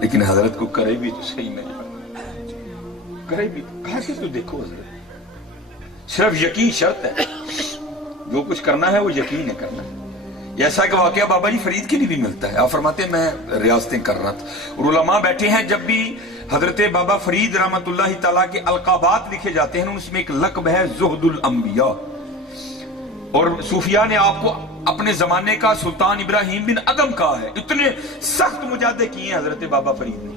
لیکن حضرت کو کرے بھی تو صحیح نہیں کرے بھی کہاں سے تو دیکھو حضرت، صرف یقین شرط ہے، جو کچھ کرنا ہے وہ یقین ہے کرنا ہے۔ ایسا کہ واقعہ بابا جی فرید کے لیے بھی ملتا ہے۔ آپ فرماتے ہیں میں ریاستیں کر رہا تھا اور علماء بیٹھے ہیں، جب بھی حضرت بابا فرید رحمت اللہ تعالیٰ کے القابات لکھے جاتے ہیں اس میں ایک لقب ہے زہد الانبیاء، اور صوفیاء نے آپ کو اپنے زمانے کا سلطان ابراہیم بن ادم کہا ہے، اتنے سخت مجاہدے کیے ہیں حضرت بابا فرید نے۔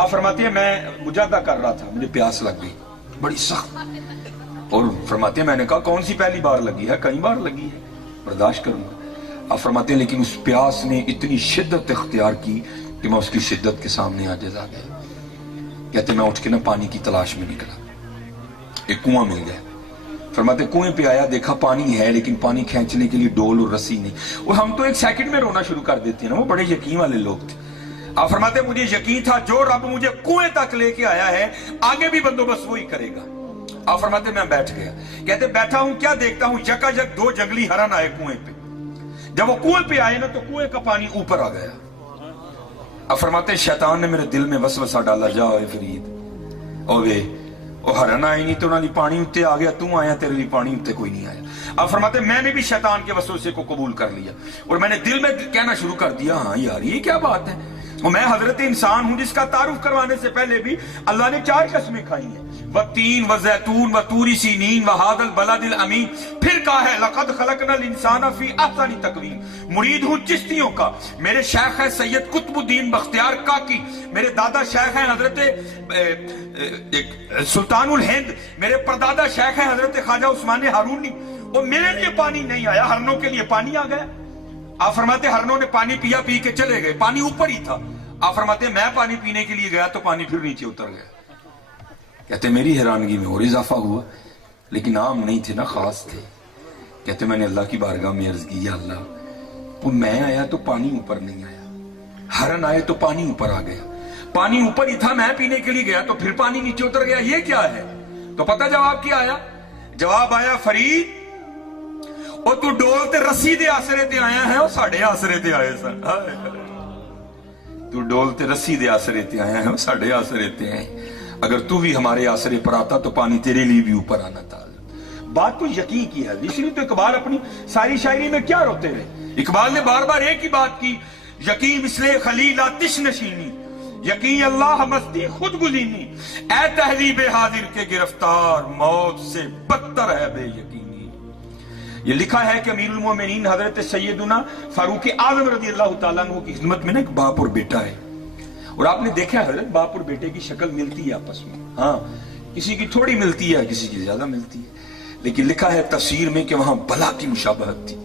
آپ فرماتے ہیں میں مجاہدہ کر رہا تھا، مجھے پیاس لگ گئی بڑی سخت، اور فرماتے ہیں میں نے کہا کون سی پہلی بار لگی ہے، کئی بار لگی ہے، برداشت کروں گا۔ آپ فرماتے ہیں لیکن اس پیاس نے اتنی شدت اختیار کی کہ میں اس کی شدت کے سامنے عاجز آ گیا۔ کہتے میں اٹھ کے پانی کی تلاش میں نکلا، ایک کنواں مل گیا۔ فرماتے کنویں پہ آیا، دیکھا پانی ہے لیکن پانی کھینچنے کے لیے ڈول اور رسی نہیں، اور ہم تو ایک سیکنڈ میں رونا شروع کر دیتے ہیں نا، وہ بڑے یقین والے لوگ تھے۔ آپ فرماتے ہیں مجھے یقین تھا جو رب مجھے کنویں تک لے کے آیا ہے آگے بھی بندوبست وہی کرے گا۔ آپ فرماتے ہیں میں بیٹھ گیا، کہتے بیٹھا ہوں کیا دیکھتا ہوں، یکا یک 2 جنگلی ہرن آئے کنویں پہ۔ جب وہ کنویں پہ آئے نا تو کنویں کا پانی اوپر آ گیا۔ اب فرماتے ہیں شیطان نے میرے دل میں وسوسہ ڈالا، جا اے فرید اوے وہ ہرن آئے نہیں تو انہوں نے پانی اتے آ گیا، تو آیا تیرے لیے پانی اتے کوئی نہیں آیا۔ اب فرماتے ہیں میں نے بھی شیطان کے وسوسے کو قبول کر لیا اور میں نے دل میں کہنا شروع کر دیا ہاں یار یہ کیا بات ہے، اور میں حضرت انسان ہوں جس کا تعارف کروانے سے پہلے بھی اللہ نے 4 قسمیں کھائی ہیں، والتین والزیتون وطور سینین وہذا البلد الامین، پھر کہا ہے لقد خلقنا الانسان فی احسن تقویم۔ مرید ہوں چشتیوں کا، میرے شیخ ہے سید قطب الدین بختیار کاکی، میرے دادا شیخ ہیں حضرت سلطان الہند، میرے پردادا شیخ ہیں حضرت خواجہ عثمان ہارونی، اور میرے لیے پانی نہیں آیا، ہرنوں کے لیے پانی آ گیا۔ آپ فرماتے ہرنوں نے پانی پیا، پی کے چلے گئے، پانی اوپر ہی تھا۔ آپ فرماتے میں پانی پینے کے لیے گیا تو پانی پھر نیچے اتر گیا۔ کہتے میری حیرانگی میں اور اضافہ ہوا، لیکن عام نہیں تھے نا، خاص تھے۔ کہتے میں نے اللہ کی بارگاہ میں عرض کی یا اللہ وہ میں آیا تو پانی اوپر نہیں آیا، ہرن آئے تو پانی اوپر آ گیا، پانی اوپر ہی تھا، میں پینے کے لیے گیا تو پھر پانی نیچے اتر گیا، یہ کیا ہے؟ تو پتہ جواب کیا آیا؟ جواب آیا فرید اور تو ڈول تے رسی دے آسرے تے آیا ہے اور ساڑھے آسرے تے آئے سن، تو ڈول تے رسی دے آسرے تے آیا ہے اور ساڑھے آسرے تے آئے، اگر تو بھی ہمارے آسرے پر آتا تو پانی تیرے لیے بھی اوپر آنا تھا۔ بات تو یقین کی ہے، اس لیے تو اقبال اپنی ساری شاعری میں کیا روتے رہے؟ اقبال نے بار بار ایک ہی بات کی، یقین مثل خلیل آتش نشینی، یقین اللہ مستی خود گزینی، اے تہذیب حاضر کے گرفتار موت سے بدتر ہے بے یقینی۔ یہ لکھا ہے کہ امیر المومنین حضرت سیدنا فاروق اعظم رضی اللہ تعالیٰ عنہ کی خدمت میں نا ایک باپ اور بیٹا ہے، اور آپ نے دیکھا ہے حضرت باپ اور بیٹے کی شکل ملتی ہے آپس میں، ہاں کسی کی تھوڑی ملتی ہے کسی کی زیادہ ملتی ہے، لیکن لکھا ہے تفسیر میں کہ وہاں بلا کی مشابہت تھی،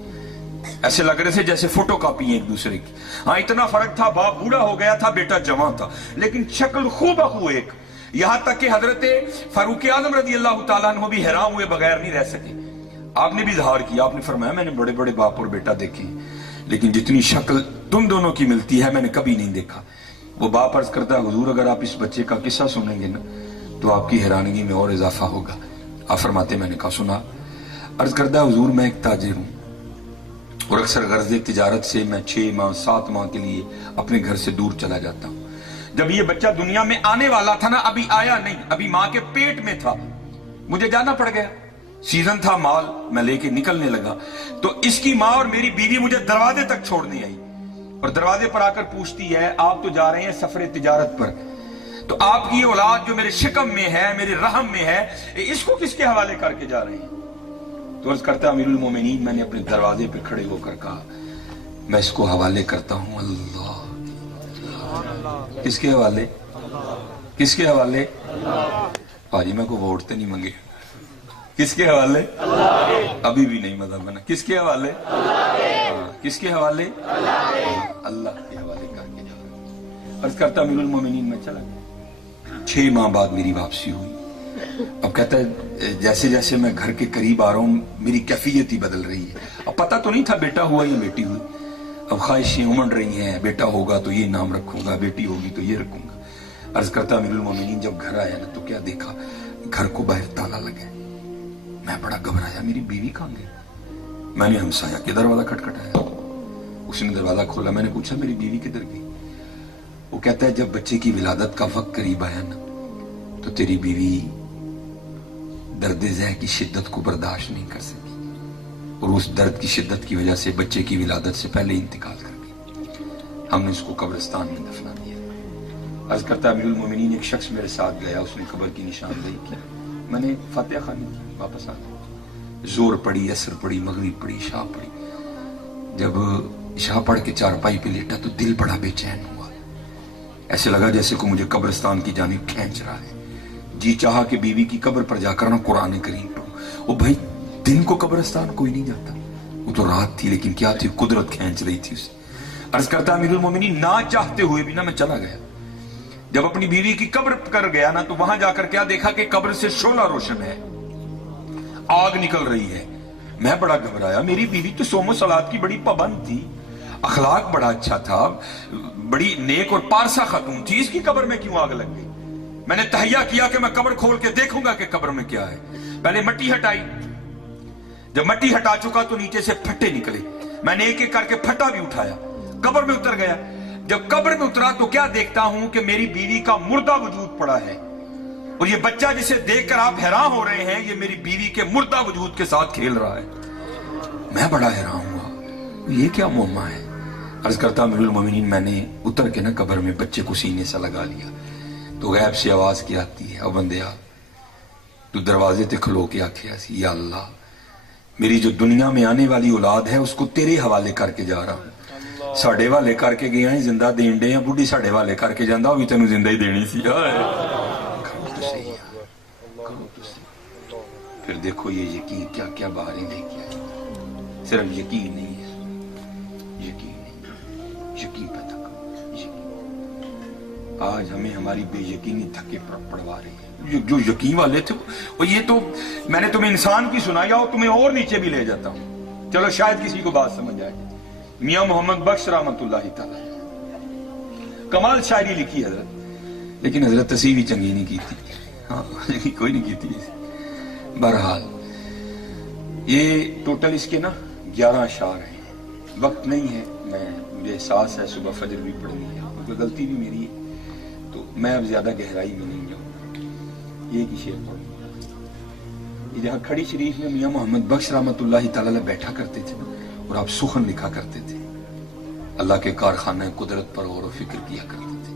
ایسے لگ رہے تھے جیسے فوٹو کاپی ہیں ایک دوسرے کی۔ ہاں اتنا فرق تھا، باپ بوڑھا ہو گیا تھا، بیٹا جوان تھا، لیکن شکل خو بخو ایک، یہاں تک کہ حضرت فاروق اعظم رضی اللہ تعالیٰ عنہ بھی حیران ہوئے بغیر نہیں رہ سکے۔ آپ نے بھی اظہار کیا، آپ نے فرمایا میں نے بڑے بڑے باپ اور بیٹا دیکھے لیکن جتنی شکل تم دونوں کی ملتی ہے میں نے کبھی نہیں دیکھا۔ وہ باپ عرض کرتا ہے حضور اگر آپ اس بچے کا قصہ سنیں گے نا تو آپ کی حیرانگی میں اور اضافہ ہوگا۔ آپ فرماتے میں نے کہا سنا۔ عرض کرتا ہے حضور میں ایک تاجر ہوں اور اکثر غرض تجارت سے میں 6 ماہ 7 ماہ کے لیے اپنے گھر سے دور چلا جاتا ہوں۔ جب یہ بچہ دنیا میں آنے والا تھا نا، ابھی آیا نہیں، ابھی ماں کے پیٹ میں تھا، مجھے جانا پڑ گیا، سیزن تھا مال، میں لے کے نکلنے لگا تو اس کی ماں اور میری بیوی مجھے دروازے تک چھوڑنے آئی اور دروازے پر آ کر پوچھتی ہے آپ تو جا رہے ہیں سفر تجارت پر، تو آپ کی اولاد جو میرے شکم میں ہے میرے رحم میں ہے اس کو کس کے حوالے کر کے جا رہے ہیں؟ تو عرض کرتا امیر المومنین میں نے اپنے دروازے پہ کھڑے ہو کر کہا میں اس کو حوالے کرتا ہوں اللہ۔ کس کے حوالے؟ کس کے حوالے؟ پاجی میں کو ووٹ تے نہیں منگے، کس کے حوالے؟ ابھی بھی نہیں مذہب بنا، کس کے حوالے؟ کس کے حوالے؟ اللہ کے حوالے کر کے جا رہا۔ عرض کرتا امیر المومنین میں چلا گیا۔ 6 ماہ بعد میری واپسی ہوئی۔ اب کہتا ہے جیسے جیسے میں گھر کے قریب آ رہا ہوں میری کیفیت ہی بدل رہی ہے، اب پتہ تو نہیں تھا بیٹا ہوا یا بیٹی ہوئی، اب خواہشیں امڑ رہی ہیں، بیٹا ہوگا تو یہ نام رکھوں گا، بیٹی ہوگی تو یہ رکھوں گا۔ عرض کرتا امیر المومنین جب گھر آیا نا تو کیا دیکھا، گھر کو باہر تالا لگا، میں بڑا گھبرایا میری بیوی کہاں گئی؟ میں نے ہمسایہ کے دروازہ کھٹکھٹایا، اس نے دروازہ کھولا، میں نے پوچھا میری بیوی کدھر گئی؟ وہ کہتا ہے جب بچے کی ولادت کا وقت قریب آیا نا تو تیری بیوی درد ذہ کی شدت کو برداشت نہیں کر سکی اور اس درد کی شدت کی وجہ سے بچے کی ولادت سے پہلے انتقال کر گئی. ہم نے اس کو قبرستان میں دفنا دیا. عرض کرتا امیر المومنین ایک شخص میرے ساتھ گیا, اس نے قبر کی نشاندہی کی, میں نے فاتحہ خوانی کی, واپس آ گیا. زور پڑی, عصر پڑی, مغرب پڑی, عشاء پڑی. جب عشاء پڑھ کے چارپائی پہ لیٹا تو دل بڑا بے چین ہوا, ایسے لگا جیسے کو مجھے قبرستان کی جانب کھینچ رہا ہے. جی چاہا کہ بیوی کی قبر پر جا کر نا قرآن کریم پڑھوں. او بھائی دن کو قبرستان کوئی نہیں جاتا, وہ تو رات تھی, لیکن کیا تھی, قدرت کھینچ رہی تھی اسے. عرض کرتا امیر المومنین نہ چاہتے ہوئے بھی نا میں چلا گیا. جب اپنی بیوی کی قبر کر گیا نا تو وہاں جا کر کیا دیکھا کہ قبر سے شعلہ روشن ہے, آگ نکل رہی ہے. میں بڑا گھبرایا. میری بیوی تو صوم و صلات کی بڑی پابند تھی, اخلاق بڑا اچھا تھا, بڑی نیک اور پارسا خاتون تھی, اس کی قبر میں کیوں آگ لگ گئی؟ میں نے تہیہ کیا کہ میں قبر کھول کے دیکھوں گا کہ قبر میں کیا ہے. پہلے مٹی ہٹائی, جب مٹی ہٹا چکا تو نیچے سے پھٹے نکلے. میں نے ایک ایک کر کے پھٹا بھی اٹھایا, قبر میں اتر گیا. جب قبر میں اترا تو کیا دیکھتا ہوں کہ میری بیوی کا مردہ وجود پڑا ہے, اور یہ بچہ جسے دیکھ کر آپ حیران ہو رہے ہیں یہ میری بیوی کے مردہ وجود کے ساتھ کھیل رہا ہے. میں بڑا حیران ہوا, یہ کیا معمہ ہے. عرض کرتا امیر المومنین میں نے اتر کے نا قبر میں بچے کو سینے سے لگا لیا تو غیب سے آواز کی آتی ہے, او بندیا تو دروازے تے کھلو کے آکھیا سی, یا اللہ میری جو دنیا میں آنے والی اولاد ہے اس کو تیرے حوالے کر کے جا رہا ہوں. ساڑے والے کر کے گیا ہیں, زندہ دین دے ہیں, بڑھی ساڑے والے کر کے جاندہ وہ بھی تینوں زندہ ہی دینی سی. پھر دیکھو یہ یقین کیا کیا باہریں لے کے آئی. صرف یقین نہیں ہے, یقین نہیں, یقین پہ تک یقین. آج ہمیں ہماری بے یقینی تھکے پڑوا رہی ہے. جو یقین والے تھے وہ یہ تو میں نے تمہیں انسان کی سنایا اور تمہیں اور نیچے بھی لے جاتا ہوں. چلو شاید کسی کو بات سمجھ آئے. میاں محمد بخش رحمت اللہ تعالی کمال شاعری لکھی حضرت, لیکن حضرت تصیح بھی چنگی نہیں کی تھی. ہاں کوئی نہیں کی تھی. بہرحال یہ ٹوٹل اس کے نا 11 اشعار ہیں. وقت نہیں ہے, مجھے احساس ہے صبح فجر بھی پڑھنی ہے, کوئی غلطی بھی میری ہے تو میں اب زیادہ گہرائی میں نہیں جاؤں. یہ کی شعر پڑھوں. یہ جہاں کھڑی شریف میں میاں محمد بخش رحمت اللہ تعالی بیٹھا کرتے تھے اور آپ سخن لکھا کرتے تھے, اللہ کے کارخانہ قدرت پر غور و فکر کیا کرتے تھے.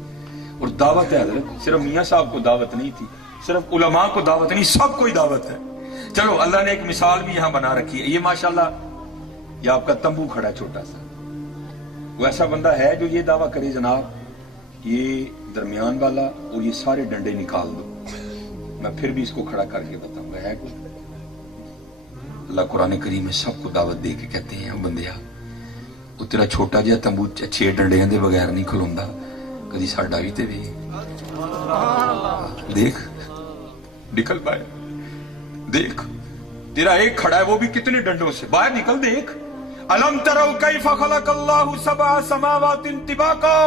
اور دعوت ہے حضرت, صرف میاں صاحب کو دعوت نہیں تھی, صرف علماء کو دعوت نہیں, سب کو ہی دعوت ہے. چلو اللہ نے ایک مثال بھی یہاں بنا رکھی ہے. یہ ماشاءاللہ یہ آپ کا تمبو کھڑا ہے چھوٹا سا, وہ ایسا بندہ ہے جو یہ دعویٰ کرے جناب یہ درمیان والا اور یہ سارے ڈنڈے نکال دو, میں پھر بھی اس کو کھڑا کر کے بتاؤں گا ہے کوئی. اللہ قرآن کریم میں سب کو دعوت دے کے کہتے ہیں بندیا وہ تیرا چھوٹا جہا تمبو 6 ڈنڈیاں دے بغیر نہیں کھلوندا, کدی ساڈا بھی تے بھی دیکھ نکل باہر, دیکھ تیرا ایک کھڑا ہے وہ بھی کتنے ڈنڈوں سے, باہر نکل دیکھ. الم تروا کیف خلق اللہ 7 سماوات طباقا,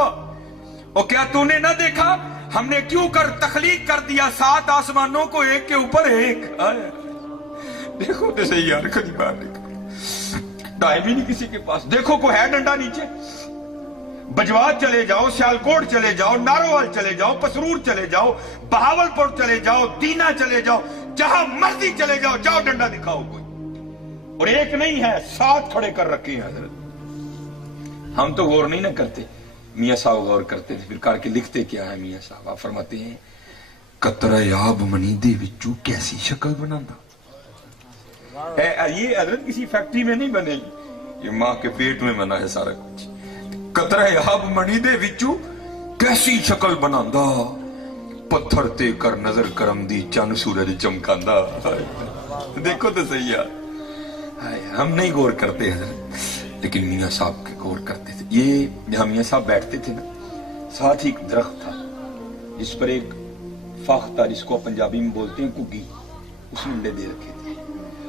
اور کیا تو نے نہ دیکھا ہم نے کیوں کر تخلیق کر دیا 7 آسمانوں کو ایک کے اوپر ایک. دیکھو تو صحیح یار, کدی باہر نکل, ٹائم ہی نہیں کسی کے پاس. دیکھو کو ہے ڈنڈا نیچے, بجوات چلے جاؤ, سیالکوٹ چلے جاؤ, ناروال چلے جاؤ, پسرور چلے جاؤ, بہاولپور چلے جاؤ, دینا چلے جاؤ, جہاں مرضی چلے جاؤ, جاؤ ڈنڈا دکھاؤ کوئی. اور ایک نہیں ہے 7 کھڑے کر رکھے ہیں حضرت. ہم تو غور نہیں نہ کرتے, میاں صاحب غور کرتے تھے. پھر کر کے لکھتے کیا ہے میاں صاحب, آپ فرماتے ہیں قطرہ آب منی دے وچوں کیسی شکل بنانا. یہ حضرت کسی فیکٹری میں نہیں بنے, یہ ماں کے پیٹ میں بنا ہے سارا کچھ. قطرہ آب منی دے وچوں کیسی شکل بناندا, پتھر تے کر نظر کرم دی چن سورج چمکاندا. دیکھو تو صحیح یار, ہم نہیں غور کرتے حضرت, لیکن میاں صاحب کے غور کرتے تھے. یہ جہاں میاں صاحب بیٹھتے تھے نا, ساتھ ہی ایک درخت تھا جس پر ایک فاختہ, جس کو پنجابی میں بولتے ہیں کگی, اس نے انڈے دے رکھے تھے.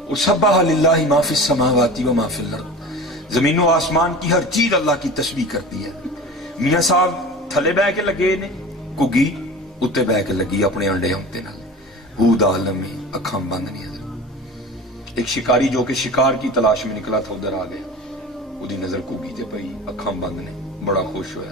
اور سبح للہ ما فی السماوات و ما فی الارض, زمین و آسمان کی ہر چیز اللہ کی تسبیح کرتی ہے. میاں صاحب تھلے بہ کے لگے نے, کگی اتنے بہ کے لگی اپنے انڈے ہمتے نال. بود عالم میں اکھاں بند نہیں حضرت. ایک شکاری جو کہ شکار کی تلاش میں نکلا تھا ادھر آ گیا, وہی نظر کگی تے پئی, اکھاں بند نے, بڑا خوش ہویا,